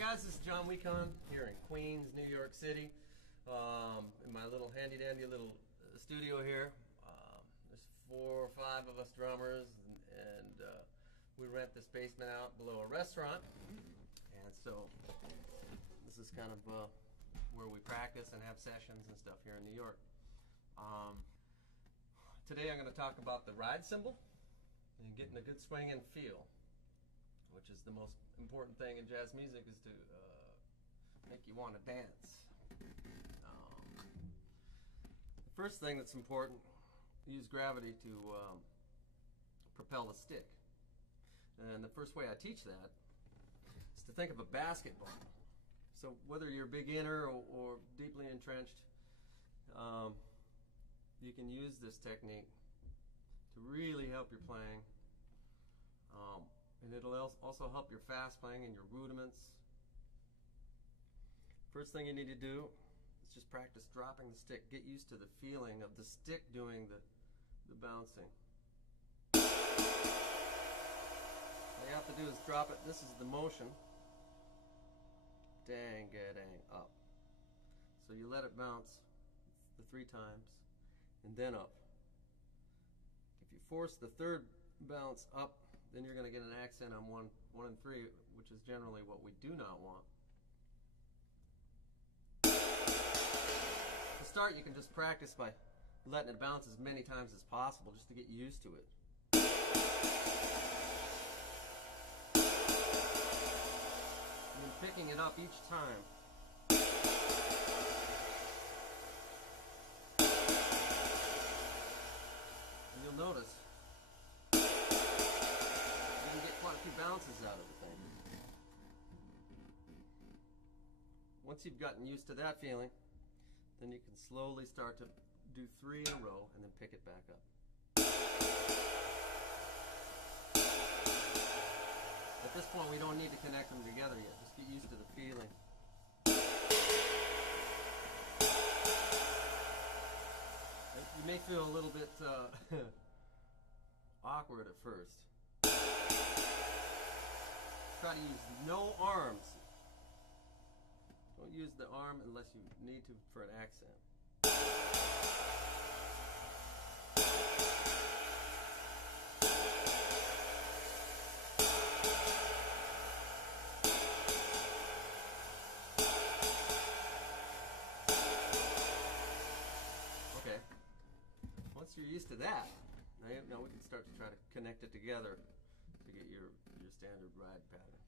guys, this is Jon Wikan here in Queens, New York City, in my little handy-dandy little studio here. There's 4 or 5 of us drummers, and we rent this basement out below a restaurant, and so this is kind of where we practice and have sessions and stuff here in New York. Today I'm going to talk about the ride cymbal and getting a good swinging feel, which is the most important thing in jazz music, is to make you want to dance. The first thing that's important, use gravity to propel the stick. And the first way I teach that is to think of a basketball. So whether you're a beginner or deeply entrenched, you can use this technique to really help your playing. And it'll also help your fast playing and your rudiments. First thing you need to do is just practice dropping the stick. Get used to the feeling of the stick doing the bouncing. All you have to do is drop it. This is the motion. Dang, ga-dang, up. So you let it bounce the 3 times and then up. If you force the third bounce up, then you're going to get an accent on 1 and 3, which is generally what we do not want. To start, you can just practice by letting it bounce as many times as possible, just to get used to it. And then picking it up each time. And you'll notice you can get quite a few bounces out of the thing. Once you've gotten used to that feeling, then you can slowly start to do 3 in a row and then pick it back up. At this point, we don't need to connect them together yet. Just get used to the feeling. You may feel a little bit awkward at first. Try to use no arms. Don't use the arm unless you need to for an accent. Okay. Once you're used to that, now we can start to try to connect it together to get your standard ride pattern.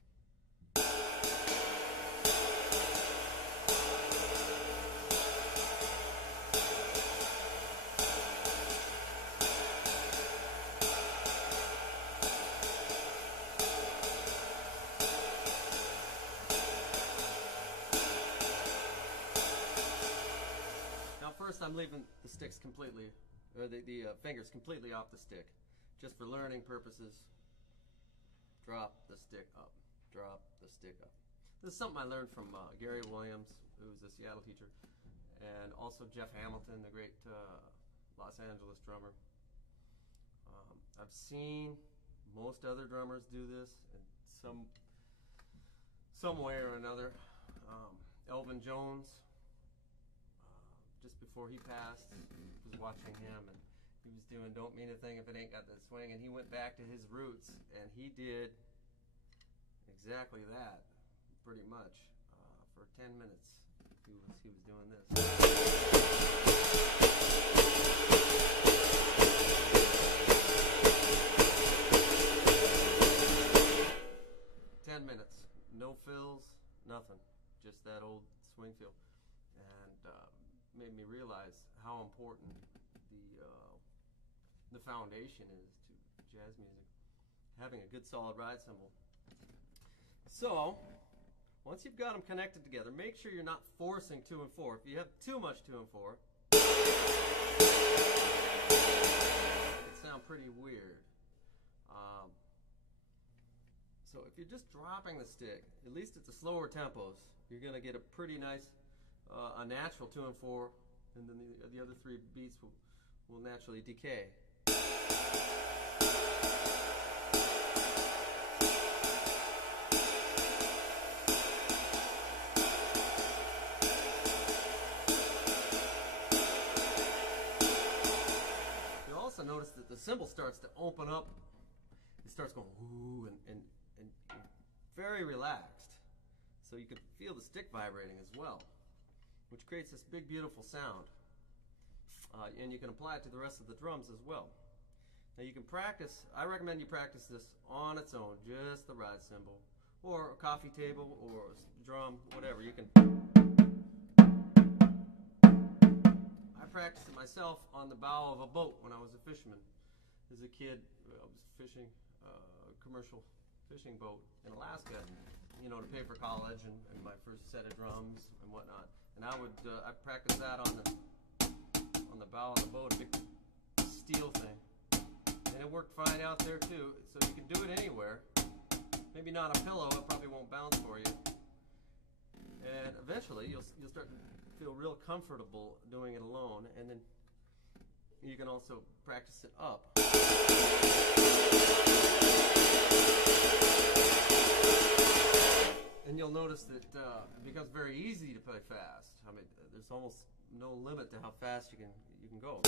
Now first I'm leaving the sticks completely, or the fingers completely off the stick, just for learning purposes. Drop the stick up. Drop the stick up. This is something I learned from Gary Williams, who's a Seattle teacher, and also Jeff Hamilton, the great Los Angeles drummer. I've seen most other drummers do this in some way or another. Elvin Jones, just before he passed, was watching him, and he was doing "Don't Mean a Thing If It Ain't Got That Swing," and he went back to his roots, and he did exactly that, pretty much, for 10 minutes. He was doing this. 10 minutes, no fills, nothing, just that old swing feel, and made me realize how important the foundation is to jazz music, having a good solid ride cymbal. So once you've got them connected together, make sure you're not forcing 2 and 4. If you have too much 2 and 4, it can sound pretty weird. So if you're just dropping the stick, at least at the slower tempos, you're going to get a pretty nice, a natural 2 and 4, and then the other 3 beats will naturally decay. that the cymbal starts to open up. It starts going woo and very relaxed. So you can feel the stick vibrating as well, which creates this big, beautiful sound. And you can apply it to the rest of the drums as well. Now you can practice, I recommend you practice this on its own, just the ride cymbal, or a coffee table, or a drum, whatever. You can. I practiced it myself on the bow of a boat when I was a fisherman. As a kid, I was fishing a commercial fishing boat in Alaska, you know, to pay for college and my first set of drums and whatnot. And I practiced that on the bow of the boat, a big steel thing. And it worked fine out there too, so you can do it anywhere. Maybe not a pillow, it probably won't bounce for you. And eventually you'll start to feel real comfortable doing it alone, and then you can also practice it up. And you'll notice that it becomes very easy to play fast. I mean, there's almost no limit to how fast you can go.